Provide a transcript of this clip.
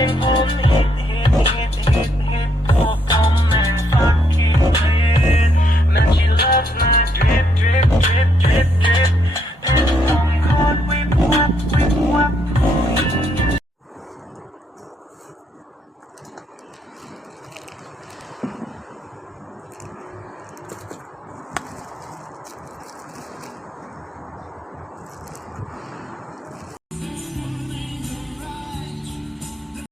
I'm Bible